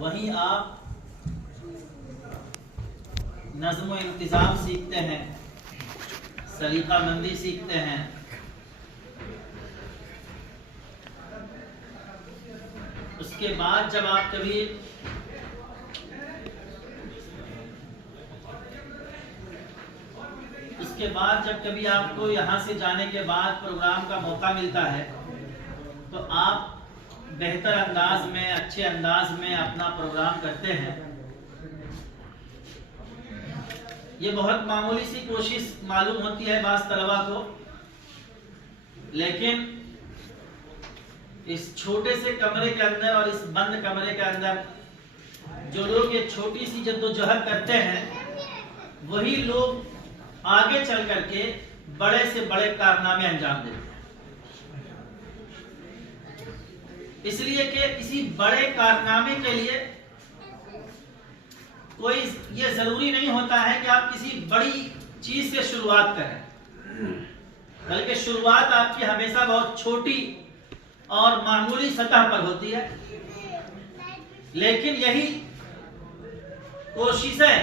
वहीं आप नज़्म व इंतज़ाम सीखते हैं, सलीका मंदी सीखते हैं। उसके बाद जब आप कभी आपको यहाँ से जाने के बाद प्रोग्राम का मौका मिलता है तो आप बेहतर अंदाज में, अच्छे अंदाज में अपना प्रोग्राम करते हैं। ये बहुत मामूली सी कोशिश मालूम होती है बाज़ तलबा को, लेकिन इस छोटे से कमरे के अंदर और इस बंद कमरे के अंदर जो लोग ये छोटी सी जद्दोजहद करते हैं, वही लोग आगे चल करके बड़े से बड़े कारनामे अंजाम देते हैं। इसलिए कि किसी बड़े कारनामे के लिए कोई ये जरूरी नहीं होता है कि आप किसी बड़ी चीज से शुरुआत करें, बल्कि शुरुआत आपकी हमेशा बहुत छोटी और मामूली सतह पर होती है। लेकिन यही कोशिशें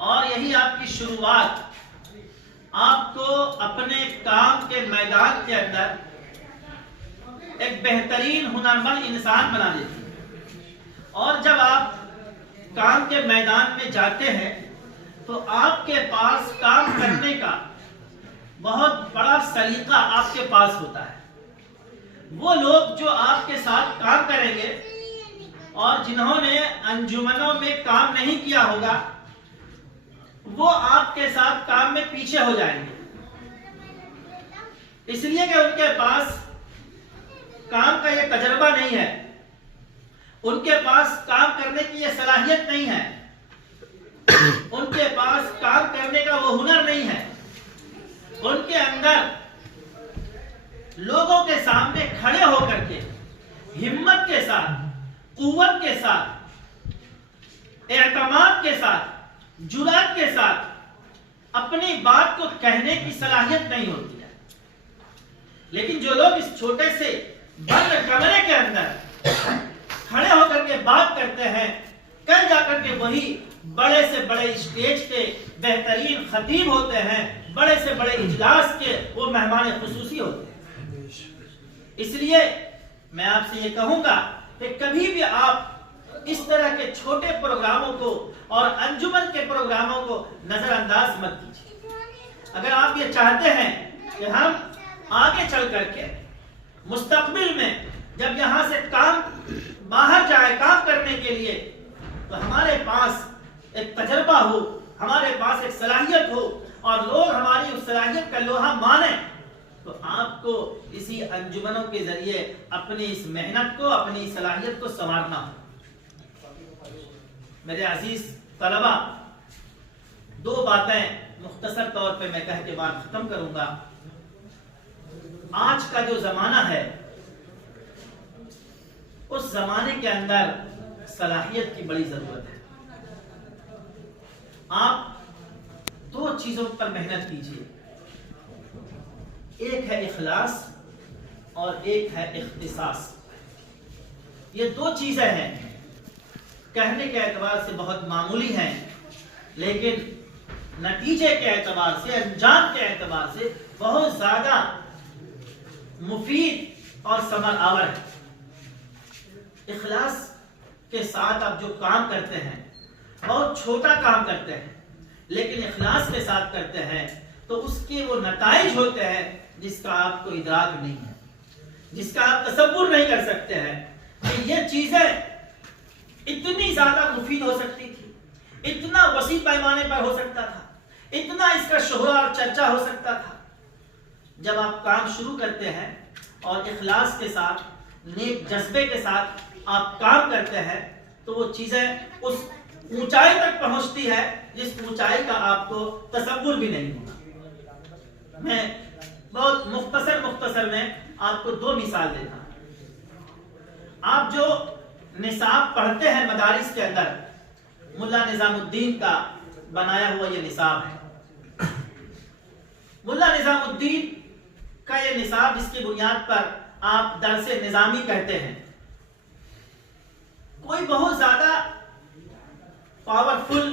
और यही आपकी शुरुआत आपको अपने काम के मैदान के अंदर एक बेहतरीन हुनरमंद इंसान बना देती है। और जब आप काम के मैदान में जाते हैं तो आपके पास काम करने का बहुत बड़ा सलीका आपके पास होता है। वो लोग जो आपके साथ काम करेंगे और जिन्होंने अंजुमनों में काम नहीं किया होगा, वो आपके साथ काम में पीछे हो जाएंगे, इसलिए कि उनके पास काम का ये तजर्बा नहीं है, उनके पास काम करने की ये सलाहियत नहीं है, उनके पास काम करने का वो हुनर नहीं है। उनके अंदर लोगों के सामने खड़े होकर के हिम्मत के साथ, कुव्वत के साथ, एतमाद के साथ, जुरात के साथ अपनी बात को कहने की सलाहियत नहीं होती है। लेकिन जो लोग इस छोटे से बंद कमरे के अंदर खड़े होकर के बात करते हैं, कल जाकर के वही बड़े से बड़े स्टेज के बेहतरीन खतीब होते हैं, बड़े से बड़े इजलास के वो मेहमान खुसूसी होते हैं। इसलिए मैं आपसे ये कहूंगा कि कभी भी आप इस तरह के छोटे प्रोग्रामों को और अंजुमन के प्रोग्रामों को नजरअंदाज मत कीजिए। अगर आप ये चाहते हैं कि हम आगे चल करके मुस्तकबिल में जब यहाँ से काम बाहर जाए काम करने के लिए, तो हमारे पास एक तजर्बा हो, हमारे पास एक सलाहियत हो और लोग हमारी उस सलाहियत का लोहा माने, तो आपको इसी अंजुमनों के जरिए अपनी इस मेहनत को, अपनी सलाहियत को संवारना हो। मेरे अजीज तलबा, दो बातें मुख्तसर तौर पे मैं कह के बात खत्म करूंगा। आज का जो जमाना है, उस जमाने के अंदर सलाहियत की बड़ी जरूरत है। आप दो चीजों पर मेहनत कीजिए, एक है इखलास और एक है इख्तिसास। ये दो चीजें हैं, कहने के एतबार से बहुत मामूली हैं, लेकिन नतीजे के एतबार से, अंजाम के एतबार से बहुत ज्यादा मुफीद और समर आवर है। इखलास के साथ आप जो काम करते हैं, बहुत छोटा काम करते हैं, लेकिन इखलास के साथ करते हैं तो उसके वो नताइज होते हैं जिसका आपको इदराक नहीं है, जिसका आप तसव्वुर नहीं कर सकते हैं कि ये चीजें इतनी ज्यादा मुफीद हो सकती थी, इतना वसी पैमाने पर हो सकता था, इतना इसका शोहरा और चर्चा हो सकता था। जब आप काम शुरू करते हैं और इखलास के साथ, नेक जज्बे के साथ आप काम करते हैं, तो वो चीजें उस ऊंचाई तक पहुंचती है जिस ऊंचाई का आपको तसव्वुर भी नहीं होगा। मैं बहुत मुख्तसर में आपको दो मिसाल देता हूं। आप जो निसाब पढ़ते हैं मदारिस के अंदर, मुल्ला निजामुद्दीन का बनाया हुआ ये निसाब है। मुल्ला निजामुद्दीन का ये निसाब, जिसकी बुनियाद पर आप दरसे निजामी कहते हैं, कोई बहुत ज्यादा पावरफुल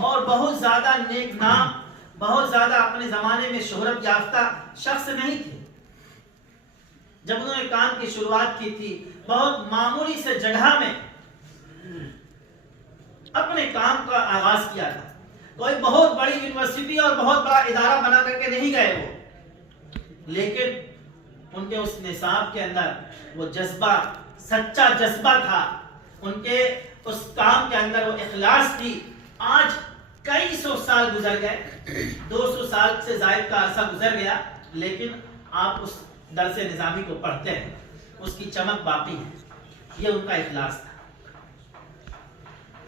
और बहुत ज्यादा नेक नाम, बहुत ज्यादा अपने जमाने में शोहरत याफ्ता शख्स नहीं थे। जब उन्होंने काम की शुरुआत की थी, बहुत मामूली से जगह में अपने काम का आगाज किया था। कोई बहुत बड़ी यूनिवर्सिटी और बहुत बड़ा इदारा बना करके नहीं गए वो, लेकिन उनके उस निसाब के अंदर वो जज्बा, सच्चा जज्बा था, उनके उस काम के अंदर वो इखलास थी। आज कई सौ साल गुजर गए, 200 साल से ज्यादा का अरसा गुजर गया, लेकिन आप उस दरसे निजामी को पढ़ते हैं, उसकी चमक बाकी है। ये उनका इखलास था।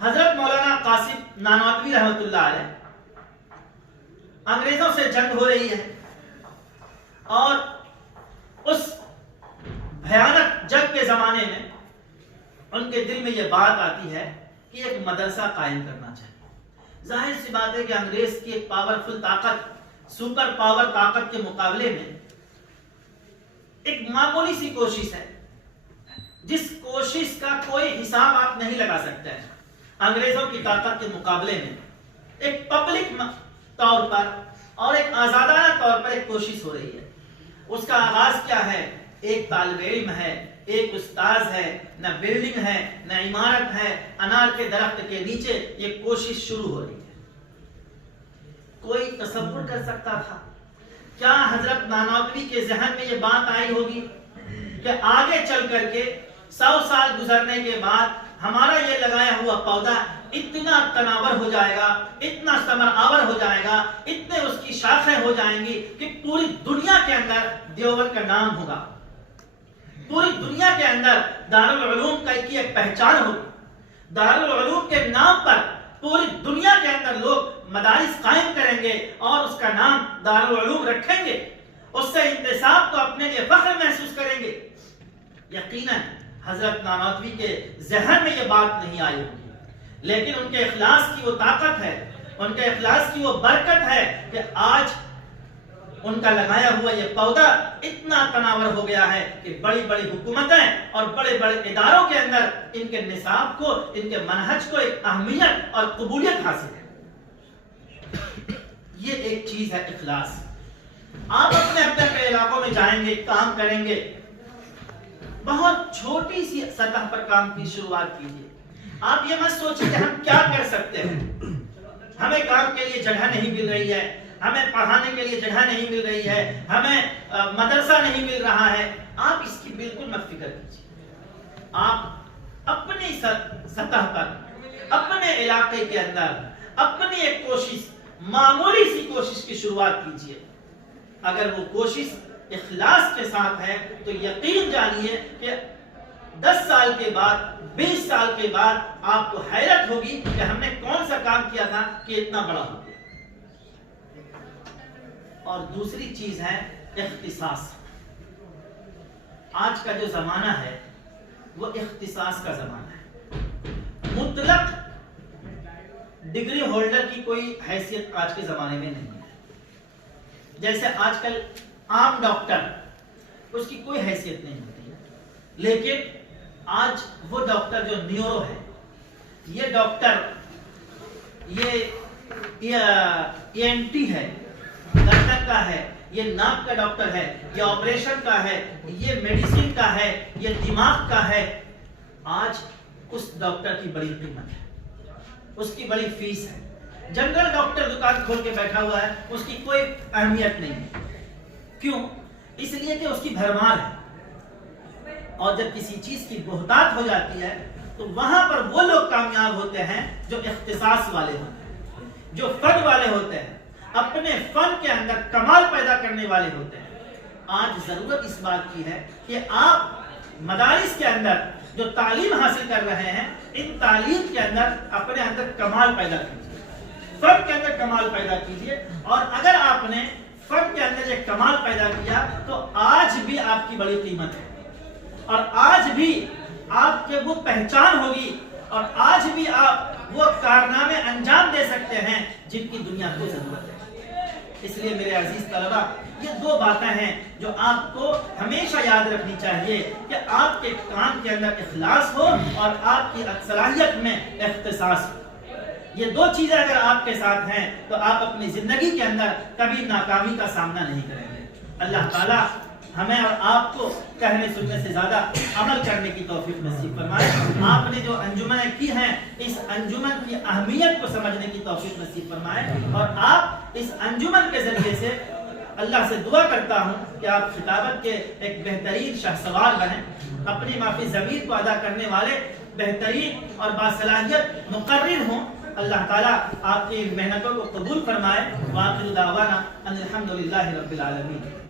हजरत मौलाना कासिम नानवातवी रहमतुल्लाह अलैह, अंग्रेजों से जंग हो रही है और उस भयानक जंग के जमाने में उनके दिल में यह बात आती है कि एक मदरसा कायम करना चाहिए। जाहिर सी बात है कि अंग्रेज की एक पावरफुल ताकत, सुपर पावर ताकत के मुकाबले में एक मामूली सी कोशिश है, जिस कोशिश का कोई हिसाब आप नहीं लगा सकते हैं। अंग्रेजों की ताकत के मुकाबले में एक पब्लिक तौर पर और एक आजादाना तौर पर एक कोशिश हो रही है। उसका आगाज क्या है? एक तालिबे इल्म है, एक उस्ताद है, न बिल्डिंग है, न इमारत है, अनार के दरख्त के नीचे ये कोशिश शुरू हो रही है। कोई तसव्वुर कर सकता था? क्या हजरत नानवातवी के जहन में ये बात आई होगी कि आगे चल करके 100 साल गुजरने के बाद हमारा ये लगाया हुआ पौधा इतना तनावर हो जाएगा, इतना समरआवर हो जाएगा, इतने उसकी शाखें हो जाएंगी कि पूरी दुनिया के अंदर देवबंद का नाम होगा, पूरी दुनिया के अंदर दारुल उलूम की एक पहचान होगी। दारुल उलूम के नाम पर पूरी दुनिया के अंदर लोग मदारिस कायम करेंगे और उसका नाम दारुल उलूम रखेंगे, उससे इंतसाब को अपने लिए फख्र महसूस करेंगे। यकीनन हजरत नानवातवी के जहन में ये बात नहीं आई होगी, लेकिन उनके इखलास की वो ताकत है, उनके इखलास की वो बरकत है कि आज उनका लगाया हुआ ये पौधा इतना तनावर हो गया है कि बड़ी बड़ी हुकूमतें और बड़े बड़े इदारों के अंदर इनके निसाब को, इनके मनहज को एक अहमियत और कबूलियत हासिल है। ये एक चीज है इखलास। आप अपने अपने इलाकों में जाएंगे, काम करेंगे, बहुत छोटी सी सतह पर काम की शुरुआत कीजिए। आप ये मत सोचिए कि हम क्या कर सकते हैं, हमें काम के लिए जगह नहीं मिल रही है, हमें पढ़ाने के लिए जगह नहीं मिल रही है, हमें मदरसा नहीं मिल रहा है। आप इसकी बिल्कुल मत फिक्र कीजिए। आप अपनी सतह पर, अपने इलाके के अंदर अपनी एक कोशिश, मामूली सी कोशिश की शुरुआत कीजिए। अगर वो कोशिश इखलास के साथ है तो यकीन जानिए कि 10 साल के बाद, 20 साल के बाद आपको हैरत होगी कि हमने कौन सा काम किया था कि इतना बड़ा हो गया। और दूसरी चीज है इख्तिसास। आज का जो जमाना है वो इख्तिसास का जमाना है। मुतलक डिग्री होल्डर की कोई हैसियत आज के जमाने में नहीं है। जैसे आजकल आम डॉक्टर, उसकी कोई हैसियत नहीं होती है, लेकिन आज वो डॉक्टर जो न्यूरो है, ये डॉक्टर, ये ENT है, गर्दन का है, ये नाक का डॉक्टर है, ये ऑपरेशन का है, ये मेडिसिन का है, ये दिमाग का है। आज उस डॉक्टर की बड़ी कीमत है, उसकी बड़ी फीस है। जनरल डॉक्टर दुकान खोल के बैठा हुआ है, उसकी कोई अहमियत नहीं है। क्यों? इसलिए कि उसकी भरमार है। और जब किसी चीज की बहुतात हो जाती है तो वहां पर वो लोग कामयाब होते हैं जो इख्तिसास वाले होते हैं, जो फन वाले होते हैं, अपने फन के अंदर कमाल पैदा करने वाले होते हैं। आज जरूरत इस बात की है कि आप मदारिस के अंदर जो तालीम हासिल कर रहे हैं, इन तालीम के अंदर अपने अंदर कमाल पैदा कीजिए, फन के अंदर कमाल पैदा कीजिए। और अगर आपने फन के अंदर एक कमाल पैदा किया तो आज भी आपकी बड़ी कीमत है, और आज भी आपके वो पहचान होगी, और आज भी आप वो कारनामे अंजाम दे सकते हैं जिनकी दुनिया को जरूरत है। इसलिए मेरे अजीज तलबा, ये 2 बातें हैं जो आपको हमेशा याद रखनी चाहिए कि आपके काम के अंदर इखलास हो और आपकी सलाहियत में इख्तिसास हो। یہ دو چیزیں اگر آپ کے ساتھ ہیں تو آپ اپنی زندگی کے اندر کبھی ناکامی کا سامنا نہیں کریں گے۔ اللہ تعالیٰ ہمیں اور آپ کو کہنے سننے سے زیادہ عمل کرنے کی توفیق نصیب فرمائے۔ آپ نے جو انجمنیں کی ہیں اس انجمن کی اہمیت کو سمجھنے کی توفیق نصیب فرمائے، اور آپ اس انجمن کے ذریعے سے اللہ سے دعا کرتا ہوں کہ آپ خطابت کے ایک بہترین شاہسوار بنیں، اپنی معافی ضمیر کو ادا کرنے والے بہترین اور باصلاحیت مقرر ہوں۔ اللہ تعالیٰ آپ کی محنتوں کو قبول فرمائے۔ وآخر دعوانا ان الحمدللہ رب العالمین۔